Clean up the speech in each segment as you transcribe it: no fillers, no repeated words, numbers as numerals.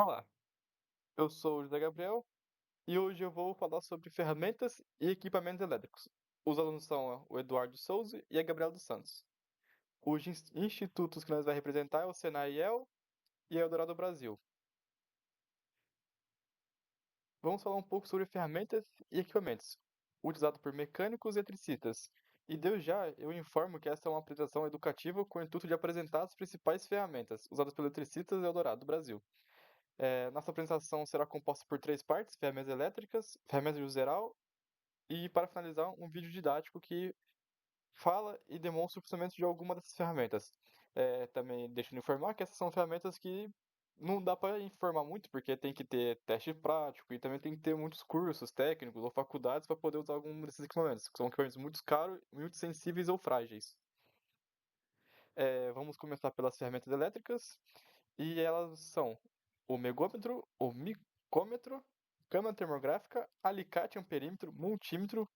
Olá, eu sou o José Gabriel e hoje eu vou falar sobre ferramentas e equipamentos elétricos. Os alunos são o Eduardo Souza e a Gabriela dos Santos. Os institutos que nós vai representar é o Senai e a Eldorado Brasil. Vamos falar um pouco sobre ferramentas e equipamentos, utilizados por mecânicos e eletricistas. E desde já eu informo que esta é uma apresentação educativa com o intuito de apresentar as principais ferramentas usadas pelos eletricistas e Eldorado Brasil. Nossa apresentação será composta por três partes: ferramentas elétricas, ferramentas de uso geral e, para finalizar, um vídeo didático que fala e demonstra o funcionamento de alguma dessas ferramentas. Também deixo de informar que essas são ferramentas que não dá para informar muito, porque tem que ter teste prático e também tem que ter muitos cursos técnicos ou faculdades para poder usar algum desses equipamentos, que são equipamentos muito caros, muito sensíveis ou frágeis. Vamos começar pelas ferramentas elétricas, e elas são o megômetro, o micômetro, câmara termográfica, alicate amperímetro, multímetro,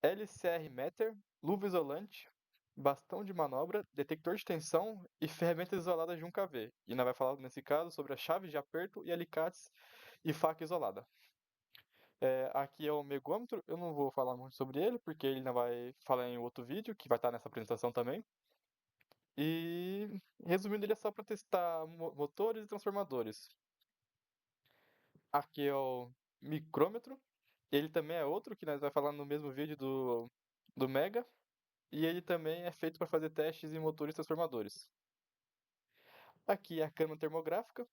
LCR Meter, luva isolante, bastão de manobra, detector de tensão e ferramentas isoladas de 1 kV. E nós vai falar, nesse caso, sobre as chaves de aperto e alicates e faca isolada. Aqui é o megômetro, eu não vou falar muito sobre ele, porque ele ainda vai falar em outro vídeo, que vai estar nessa apresentação também. E, resumindo, ele é só para testar motores e transformadores. Aqui é o micrômetro, ele também é outro que nós vai falar no mesmo vídeo do Mega. E ele também é feito para fazer testes em motores transformadores. Aqui é a câmera termográfica,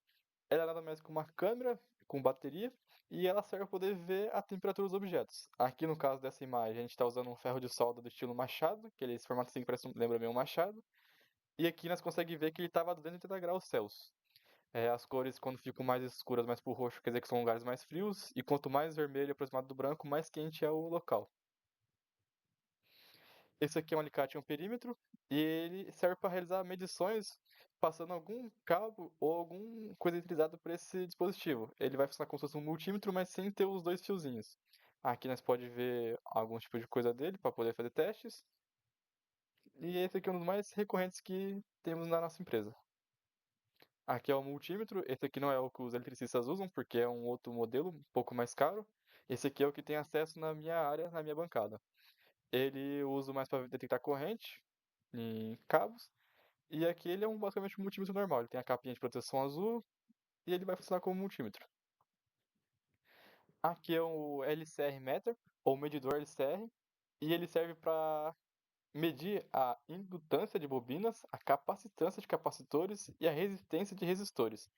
ela é nada mais que uma câmera com bateria e ela serve para poder ver a temperatura dos objetos. Aqui no caso dessa imagem, a gente está usando um ferro de solda do estilo machado, que ele esse formato assim que parece, lembra bem um machado. E aqui nós conseguimos ver que ele estava a 280 graus Celsius. As cores, quando ficam mais escuras, mais pro roxo, quer dizer que são lugares mais frios, e quanto mais vermelho aproximado do branco, mais quente é o local. Esse aqui é um alicate em um perímetro e ele serve para realizar medições passando algum cabo ou alguma coisa utilizada por esse dispositivo. Ele vai funcionar como se fosse um multímetro, mas sem ter os dois fiozinhos. Aqui nós pode ver algum tipo de coisa dele para poder fazer testes. E esse aqui é um dos mais recorrentes que temos na nossa empresa. Aqui é o multímetro. Esse aqui não é o que os eletricistas usam, porque é um outro modelo, um pouco mais caro. Esse aqui é o que tem acesso na minha área, na minha bancada. Ele usa mais para detectar corrente em cabos. E aqui ele é basicamente um multímetro normal. Ele tem a capinha de proteção azul e ele vai funcionar como multímetro. Aqui é o LCR Meter, ou medidor LCR, e ele serve para medir a indutância de bobinas, a capacitância de capacitores e a resistência de resistores.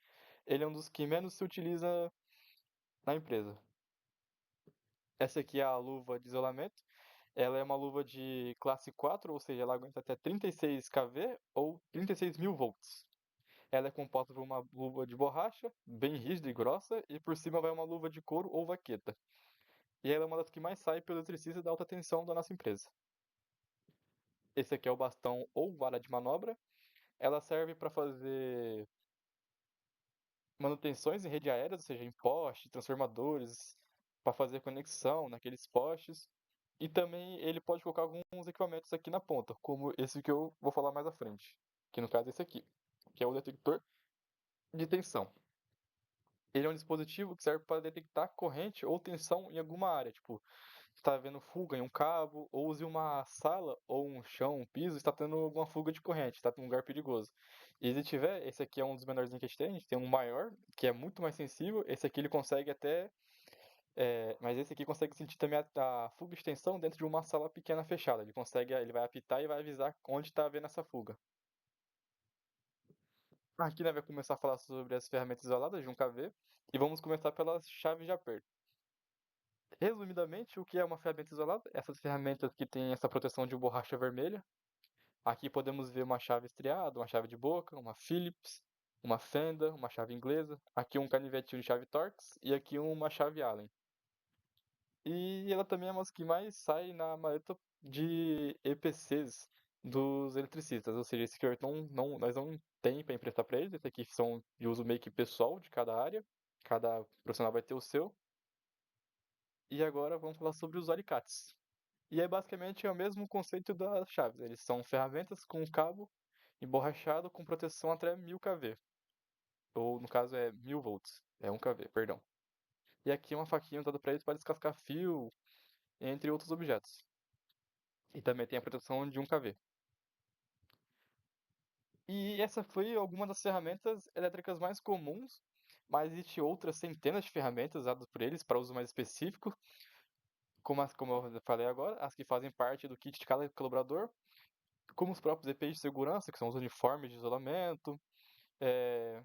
Ele é um dos que menos se utiliza na empresa. Essa aqui é a luva de isolamento. Ela é uma luva de classe 4, ou seja, ela aguenta até 36 kV ou 36.000 volts. Ela é composta por uma luva de borracha, bem rígida e grossa, e por cima vai uma luva de couro ou vaqueta. E ela é uma das que mais sai pelo eletricista da alta tensão da nossa empresa. Esse aqui é o bastão ou vara de manobra. Ela serve para fazer manutenções em rede aérea, ou seja, em postes, transformadores, para fazer conexão naqueles postes. E também ele pode colocar alguns equipamentos aqui na ponta, como esse que eu vou falar mais à frente, que no caso é esse aqui, que é o detector de tensão. Ele é um dispositivo que serve para detectar corrente ou tensão em alguma área, tipo, está havendo fuga em um cabo, ou use uma sala ou um chão, um piso, está tendo alguma fuga de corrente, está em um lugar perigoso. E se tiver, esse aqui é um dos menorzinhos que a gente tem um maior, que é muito mais sensível, esse aqui ele consegue até, mas esse aqui consegue sentir também a fuga de tensão dentro de uma sala pequena fechada, ele consegue, ele vai apitar e vai avisar onde está havendo essa fuga. Aqui nós vamos começar a falar sobre as ferramentas isoladas de 1 kV, e vamos começar pelas chaves de aperto. Resumidamente, o que é uma ferramenta isolada? Essas ferramentas que têm essa proteção de borracha vermelha. Aqui podemos ver uma chave estriada, uma chave de boca, uma Phillips, uma fenda, uma chave inglesa. Aqui um canivetinho de chave Torx e aqui uma chave Allen. E ela também é uma das que mais sai na maleta de EPCs dos eletricistas, ou seja, esse aqui nós não tem para emprestar para eles, esse aqui são de uso meio que pessoal de cada área, cada profissional vai ter o seu. E agora vamos falar sobre os alicates. E é basicamente o mesmo conceito das chaves. Eles são ferramentas com cabo emborrachado com proteção até 1000 kV. ou no caso é 1000 volts, é 1 kV, perdão. E aqui uma faquinha usada para isso para descascar fio, entre outros objetos. E também tem a proteção de 1 kV. E essa foi alguma das ferramentas elétricas mais comuns, mas existem outras centenas de ferramentas usadas por eles para uso mais específico, como eu falei agora, as que fazem parte do kit de cada colaborador, como os próprios EPIs de segurança, que são os uniformes de isolamento. eh,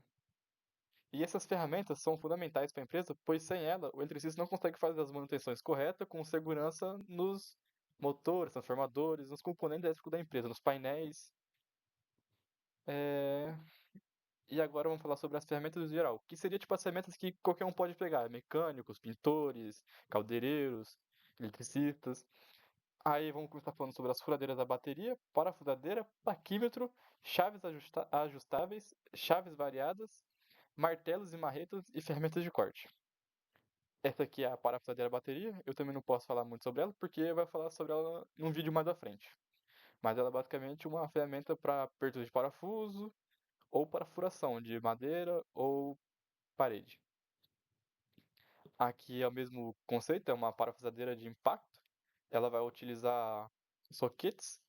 E essas ferramentas são fundamentais para a empresa, pois sem ela, o eletricista não consegue fazer as manutenções corretas com segurança nos motores, transformadores, nos componentes elétricos da empresa, nos painéis. eh, E agora vamos falar sobre as ferramentas em geral, que seria tipo as ferramentas que qualquer um pode pegar, mecânicos, pintores, caldeireiros, eletricistas. Aí vamos começar falando sobre as furadeiras da bateria, parafusadeira, paquímetro, chaves ajustáveis, chaves variadas, martelos e marretas e ferramentas de corte. Essa aqui é a parafusadeira da bateria, eu também não posso falar muito sobre ela, porque vai falar sobre ela num vídeo mais à frente. Mas ela é basicamente uma ferramenta para aperto de parafuso, ou para furação de madeira ou parede. Aqui é o mesmo conceito, é uma parafusadeira de impacto. Ela vai utilizar soquetes,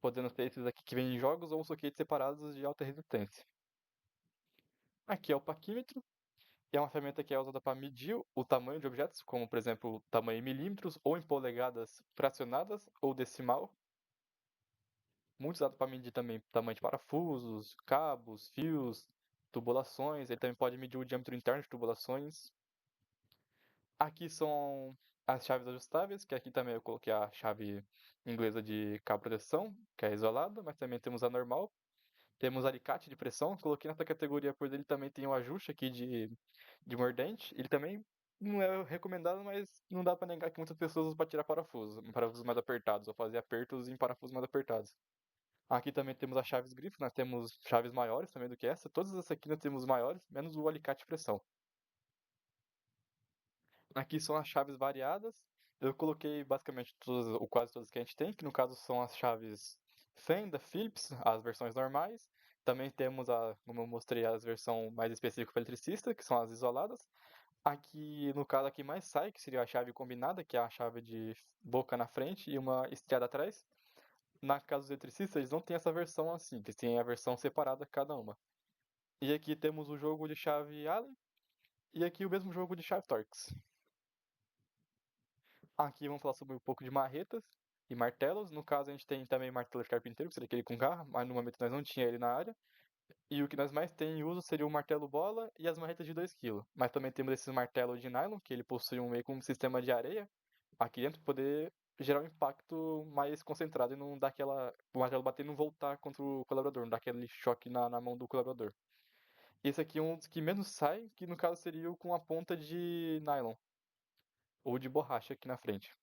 podendo ser esses aqui que vêm em jogos ou soquetes separados de alta resistência. Aqui é o paquímetro, é uma ferramenta que é usada para medir o tamanho de objetos, como por exemplo, tamanho em milímetros ou em polegadas fracionadas ou decimal. Muito usado para medir também tamanho de parafusos, cabos, fios, tubulações. Ele também pode medir o diâmetro interno de tubulações. Aqui são as chaves ajustáveis, que aqui também eu coloquei a chave inglesa de cabo proteção, que é isolada, mas também temos a normal. Temos alicate de pressão, coloquei nessa categoria, pois ele também tem um ajuste aqui de mordente. Ele também não é recomendado, mas não dá para negar que muitas pessoas usam para tirar parafusos mais apertados, ou fazer apertos em parafusos mais apertados. Aqui também temos as chaves grifo, nós temos chaves maiores também do que essa. Todas essas aqui nós temos maiores, menos o alicate de pressão. Aqui são as chaves variadas. Eu coloquei basicamente todas, ou quase todas que a gente tem, que no caso são as chaves Fenda, Philips, as versões normais. Também temos, como eu mostrei, as versões mais específicas para eletricista, que são as isoladas. Aqui, no caso, aqui mais sai, que seria a chave combinada, que é a chave de boca na frente e uma estriada atrás. Na casa dos eletricistas, eles não têm essa versão assim, eles têm a versão separada cada uma. E aqui temos o jogo de chave Allen, e aqui o mesmo jogo de chave Torx. Aqui vamos falar sobre um pouco de marretas e martelos. No caso, a gente tem também martelo de carpinteiro, que seria aquele com garra, mas no momento nós não tinha ele na área. E o que nós mais tem em uso seria o martelo bola e as marretas de 2 kg. Mas também temos esses martelos de nylon, que ele possui meio com um sistema de areia aqui dentro, para poder gerar um impacto mais concentrado e não dar o martelo bater e não voltar contra o colaborador, não dar aquele choque na mão do colaborador. Esse aqui é um dos que menos sai, que no caso seria o com a ponta de nylon ou de borracha aqui na frente.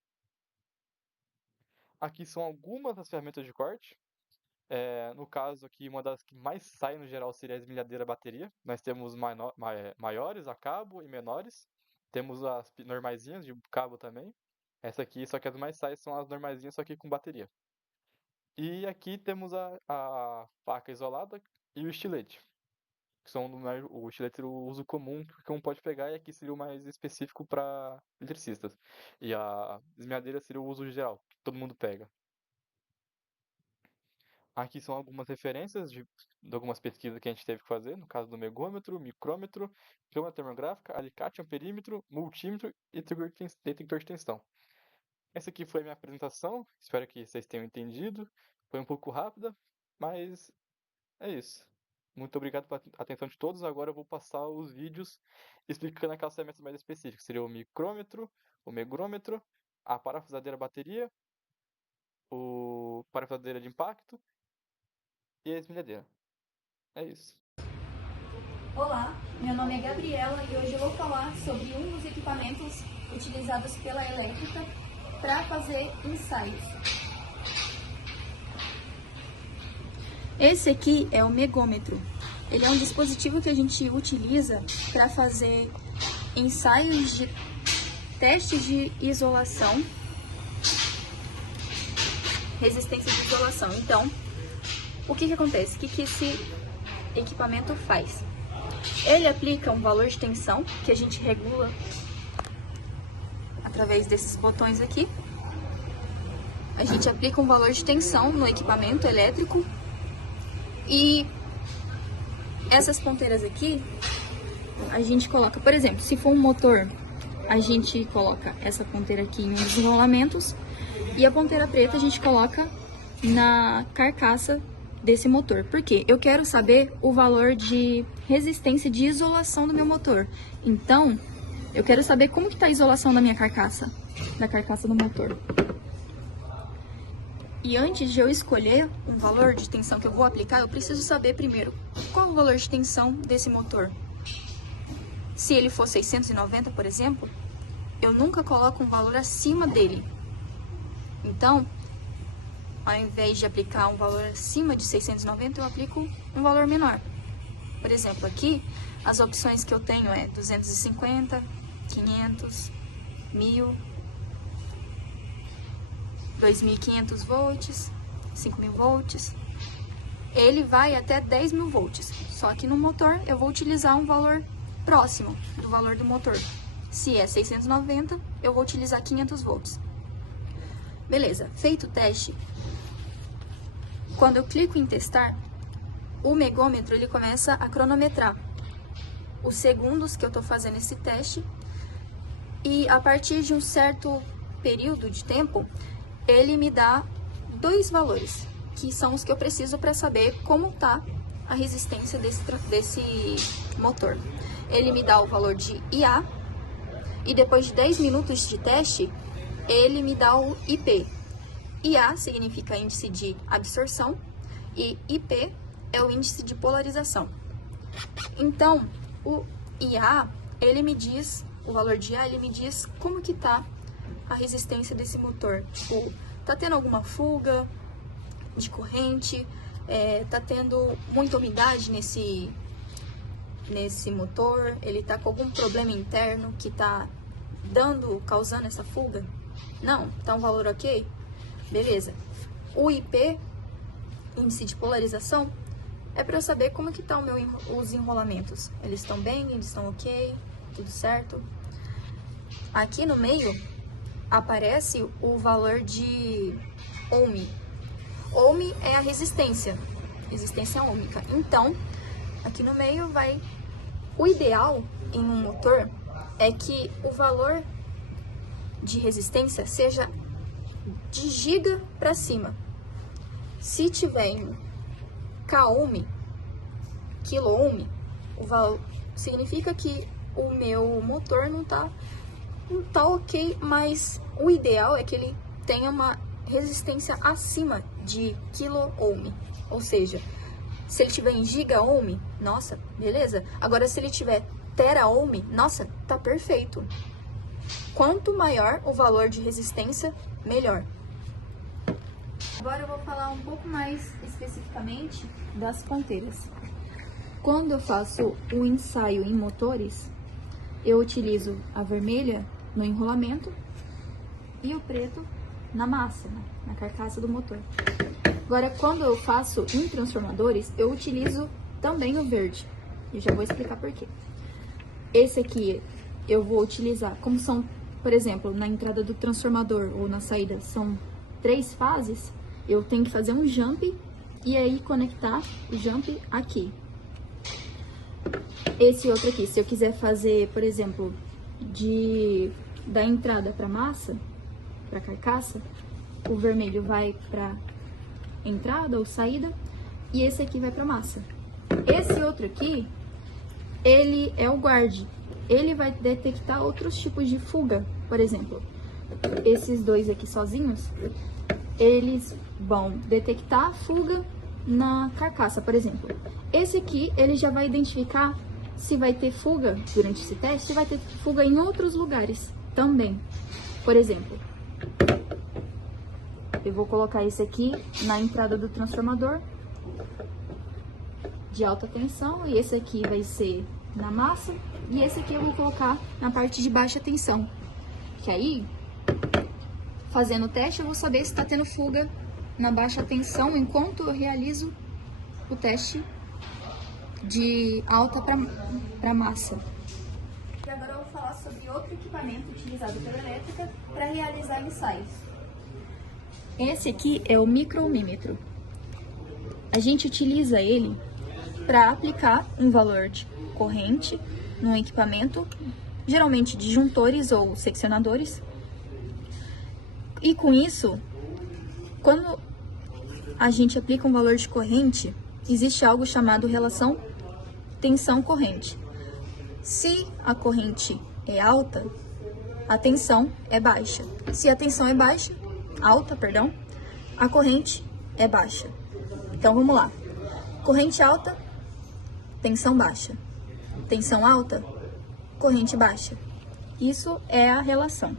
Aqui são algumas das ferramentas de corte. No caso aqui, uma das que mais sai no geral seria a esmerilhadeira bateria. Nós temos maiores a cabo e menores. Temos as normaisinhas de cabo também. Essa aqui, só que as mais sai são as normaisinhas, só que com bateria. E aqui temos a faca isolada e o estilete, que são o estilete seria o uso comum que um pode pegar, e aqui seria o mais específico para eletricistas. E a esmerilhadeira seria o uso geral, que todo mundo pega. Aqui são algumas referências de algumas pesquisas que a gente teve que fazer, no caso do megômetro, micrômetro, câmara termográfica, alicate, amperímetro, multímetro e detector de tensão. Essa aqui foi a minha apresentação, espero que vocês tenham entendido. Foi um pouco rápida, mas é isso. Muito obrigado pela atenção de todos. Agora eu vou passar os vídeos explicando aquelas ferramentas mais específicas. Seria o micrômetro, o megrômetro, a parafusadeira bateria, o parafusadeira de impacto e a esmerilhadeira. É isso. Olá, meu nome é Gabriela e hoje eu vou falar sobre um dos equipamentos utilizados pela elétrica para fazer ensaios. Esse aqui é o megômetro. Ele é um dispositivo que a gente utiliza para fazer ensaios de testes de isolação, resistência de isolação. Então, o que acontece? O que esse equipamento faz? Ele aplica um valor de tensão que a gente regula através desses botões aqui. A gente aplica um valor de tensão no equipamento elétrico e essas ponteiras aqui a gente coloca, por exemplo, se for um motor, a gente coloca essa ponteira aqui em um dos rolamentos e a ponteira preta a gente coloca na carcaça desse motor. Por quê? Eu quero saber o valor de resistência de isolação do meu motor. Então, eu quero saber como que está a isolação da minha carcaça, da carcaça do motor. E antes de eu escolher um valor de tensão que eu vou aplicar, eu preciso saber primeiro qual é o valor de tensão desse motor. Se ele for 690, por exemplo, eu nunca coloco um valor acima dele. Então, ao invés de aplicar um valor acima de 690, eu aplico um valor menor. Por exemplo, aqui, as opções que eu tenho é 250, 500, 1000, 2500 volts, 5000 volts. Ele vai até 10.000 volts. Só que no motor eu vou utilizar um valor próximo do valor do motor. Se é 690, eu vou utilizar 500 volts. Beleza, feito o teste, quando eu clico em testar, o megômetro ele começa a cronometrar os segundos que eu estou fazendo esse teste e a partir de um certo período de tempo, ele me dá dois valores, que são os que eu preciso para saber como está a resistência desse motor. Ele me dá o valor de IA e depois de 10 minutos de teste, ele me dá o IP. IA significa índice de absorção e IP é o índice de polarização. Então, o IA, ele me diz, o valor de IA, ele me diz como que tá a resistência desse motor. Tipo, tá tendo alguma fuga de corrente, tá tendo muita umidade nesse motor, ele tá com algum problema interno que tá causando essa fuga? Não, tá um valor ok? Beleza. O IP, índice de polarização, é para eu saber como que tá os enrolamentos. Eles estão bem, eles estão ok, tudo certo. Aqui no meio aparece o valor de ohm. Ohm é a resistência ohmica. Então, aqui no meio vai... O ideal em um motor é que o valor de resistência seja de giga para cima. Se tiver em k-ohm, quilo-ohm, significa que o meu motor não tá ok, mas o ideal é que ele tenha uma resistência acima de quilo-ohm. Ou seja, se ele tiver em giga-ohm, nossa, beleza. Agora, se ele tiver tera-ohm, nossa, tá perfeito. Quanto maior o valor de resistência, melhor. Agora eu vou falar um pouco mais especificamente das ponteiras. Quando eu faço o ensaio em motores, eu utilizo a vermelha no enrolamento e o preto na massa, na carcaça do motor. Agora, quando eu faço em transformadores, eu utilizo também o verde. Eu já vou explicar por quê. Esse aqui eu vou utilizar, como são, por exemplo, na entrada do transformador ou na saída, são 3 fases, eu tenho que fazer um jump e aí conectar o jump aqui. Esse outro aqui, se eu quiser fazer, por exemplo, da entrada para massa, para carcaça, o vermelho vai para entrada ou saída e esse aqui vai para massa. Esse outro aqui, ele é o guarde. Ele vai detectar outros tipos de fuga, por exemplo. Esses dois aqui sozinhos, eles vão detectar a fuga na carcaça, por exemplo. Esse aqui, ele já vai identificar se vai ter fuga durante esse teste, se vai ter fuga em outros lugares também. Por exemplo, eu vou colocar esse aqui na entrada do transformador de alta tensão e esse aqui vai ser na massa e esse aqui eu vou colocar na parte de baixa tensão. Que aí, fazendo o teste, eu vou saber se está tendo fuga na baixa tensão enquanto eu realizo o teste de alta para massa. E agora eu vou falar sobre outro equipamento utilizado pela elétrica para realizar ensaios. Esse aqui é o micromímetro. A gente utiliza ele para aplicar um valor de corrente num equipamento, geralmente disjuntores ou seccionadores. E com isso, quando a gente aplica um valor de corrente, existe algo chamado relação tensão-corrente. Se a corrente é alta, a tensão é baixa. Se a tensão é alta, a corrente é baixa. Então vamos lá. Corrente alta, tensão baixa. Tensão alta, corrente baixa. Isso é a relação.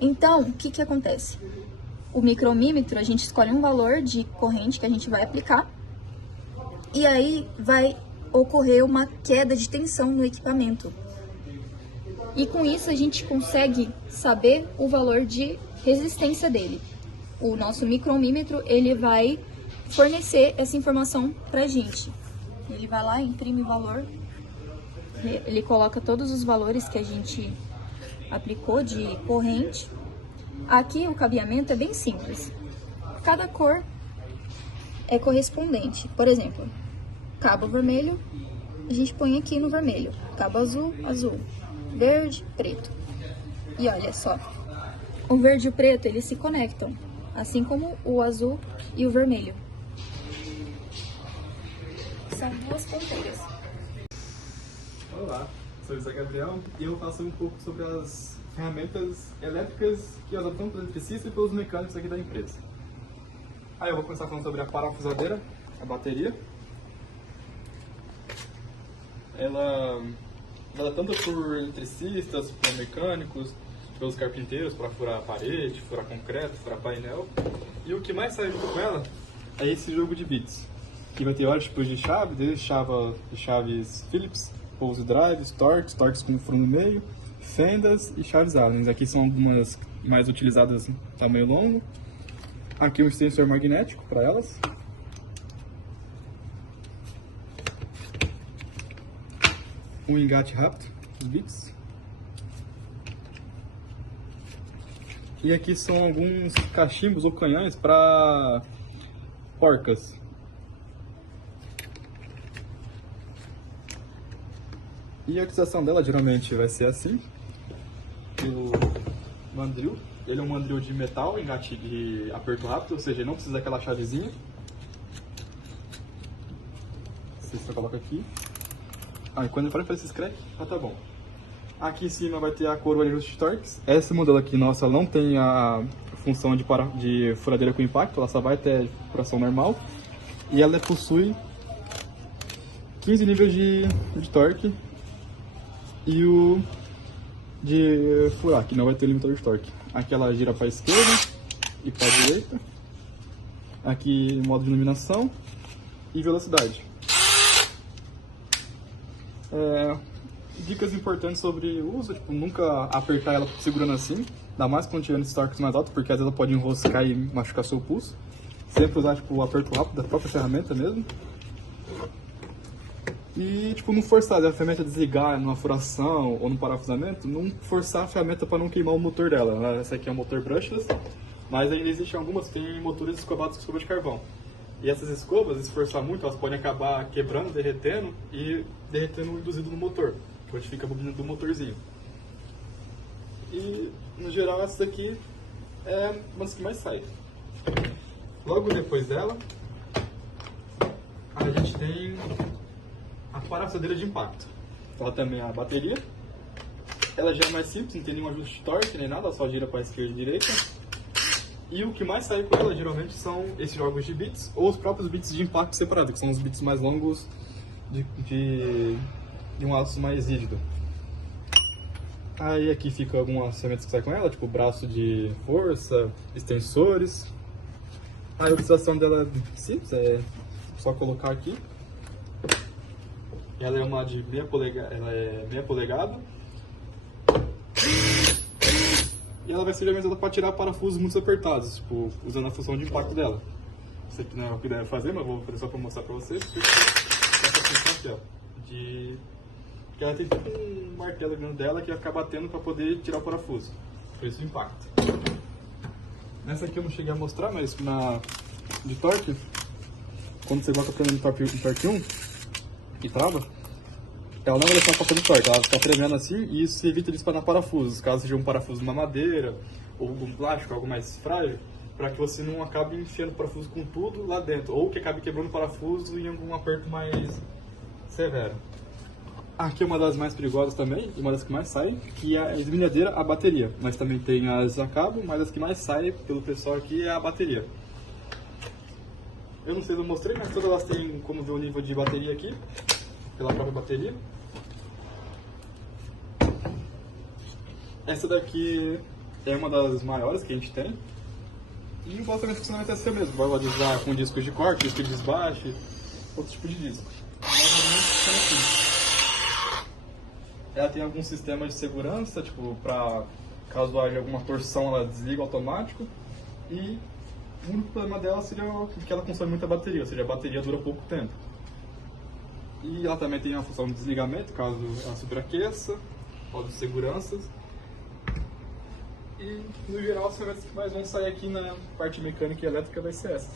Então, o que acontece? O micromímetro, a gente escolhe um valor de corrente que a gente vai aplicar e aí vai ocorrer uma queda de tensão no equipamento. E com isso a gente consegue saber o valor de resistência dele. O nosso micromímetro, ele vai fornecer essa informação pra gente. Ele vai lá, imprime o valor, ele coloca todos os valores que a gente aplicou de corrente. Aqui o cabeamento é bem simples. Cada cor é correspondente. Por exemplo, cabo vermelho, a gente põe aqui no vermelho. Cabo azul, azul. Verde, preto. E olha só, o verde e o preto, eles se conectam, assim como o azul e o vermelho. São duas ponteiras. Olá, sou o José Gabriel e eu vou falar um pouco sobre as ferramentas elétricas que usadas tanto pelos eletricistas e pelos mecânicos aqui da empresa. Aí eu vou começar falando sobre a parafusadeira, a bateria. Ela é tanto por eletricistas, por mecânicos, pelos carpinteiros para furar parede, furar concreto, furar painel. E o que mais sai junto com ela é esse jogo de bits, que vai ter vários tipos de chave, desde chaves Phillips, pulse drives, torques com furo no meio, fendas e chaves Allen. Aqui são algumas mais utilizadas no tamanho longo. Aqui um extensor magnético para elas. Um engate rápido, os bits. E aqui são alguns cachimbos ou canhões para porcas. E a utilização dela geralmente vai ser assim, pelo mandril. Ele é um mandril de metal, engate de aperto rápido, ou seja, não precisa daquela chavezinha. Você só coloca aqui. Aí quando ele for fazer esse crack, já tá bom. Aqui em cima vai ter a coroa de ajuste torques. Esse modelo aqui, nossa, não tem a função de furadeira com impacto, ela só vai ter furação normal. E ela possui 15 níveis de torque. E o de furar, que não vai ter limitador de torque. Aqui ela gira para a esquerda e para a direita. Aqui modo de iluminação e velocidade. Dicas importantes sobre o uso, tipo, nunca apertar ela segurando assim, ainda mais quando tiver esses torques mais altos, porque às vezes ela pode enroscar e machucar seu pulso. Sempre usar tipo, o aperto rápido da própria ferramenta mesmo. E tipo, não forçar a ferramenta a desligar numa furação ou no parafusamento, não forçar a ferramenta para não queimar o motor dela. Essa aqui é o motor brushless, mas ainda existem algumas que têm motores escovados com escova de carvão. E essas escovas, se forçar muito, elas podem acabar quebrando, derretendo e derretendo o induzido no motor, onde fica a bobina do motorzinho. E, no geral, essa daqui é uma das que mais sai. Logo depois dela, a gente tem a parafusadeira de impacto. Ela também é a bateria. Ela já é mais simples, não tem nenhum ajuste de torque nem nada, só gira para a esquerda e direita. E o que mais sai com ela geralmente são esses jogos de bits ou os próprios bits de impacto separado, que são os bits mais longos de um aço mais rígido. Aí aqui fica algumas ferramentas que saem com ela, tipo braço de força, extensores. A utilização dela é simples, é só colocar aqui. Ela é uma de meia polegada. E ela vai ser organizada para tirar parafusos muito apertados, tipo, usando a função de impacto dela. Isso aqui não é o que deve fazer, mas vou fazer só para mostrar para vocês. aqui, ó. Que ela tem tipo um martelo grande dela que acaba batendo para poder tirar o parafuso. Por isso o impacto. Nessa aqui eu não cheguei a mostrar, mas de torque, quando você bota para no torque 1 e trava, ela não vai deixar passar de torque, ela fica tremendo assim e isso evita de espanar parafusos, caso seja um parafuso de uma madeira ou algum plástico, algo mais frágil, para que você não acabe enfiando o parafuso com tudo lá dentro, ou que acabe quebrando o parafuso em algum aperto mais severo. Aqui é uma das mais perigosas também, e uma das que mais sai, que é a desmilhadeira, a bateria. Mas também tem as a cabo, mas as que mais saem pelo pessoal aqui é a bateria. Eu não sei se eu mostrei, mas todas elas têm como ver o nível de bateria aqui, pela própria bateria. Essa daqui é uma das maiores que a gente tem. E basicamente o funcionamento é assim mesmo, vai usar com discos de corte, disco de desbaste, outro tipo de disco. Ela tem algum sistema de segurança, tipo, para caso haja alguma torção ela desliga automático. E o único problema dela seria que ela consome muita bateria, ou seja, a bateria dura pouco tempo. E ela também tem uma função de desligamento, caso ela superaqueça, modo de seguranças. E no geral as ferramentas que mais vão sair aqui na parte mecânica e elétrica vai ser essa.